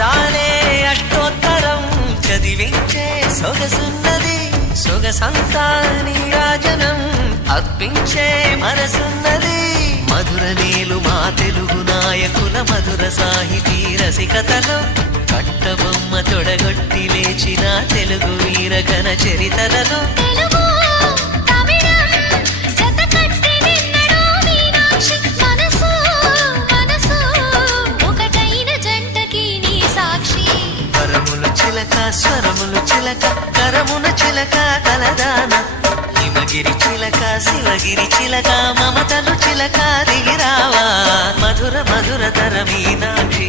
అందాలే అష్టోత్తరం చదివించే సొగసున్నది సొగసంతా నీరాజనం అర్పించే మనసున్నది మధుర నీలు మా తెలుగు నాయకుల మధుర సాహితీ రసికతలో కట్టబొమ్మ తొడగొట్టి లేచిన తెలుగు వీర ఘన చరితలలో స్వరములు చిలక కరమున చిలక కలదాన హిమగిరి చిలక శివగిరి చిలక మమతలు చిలక దిగిరావా మధుర మధుర తర మీనాక్షి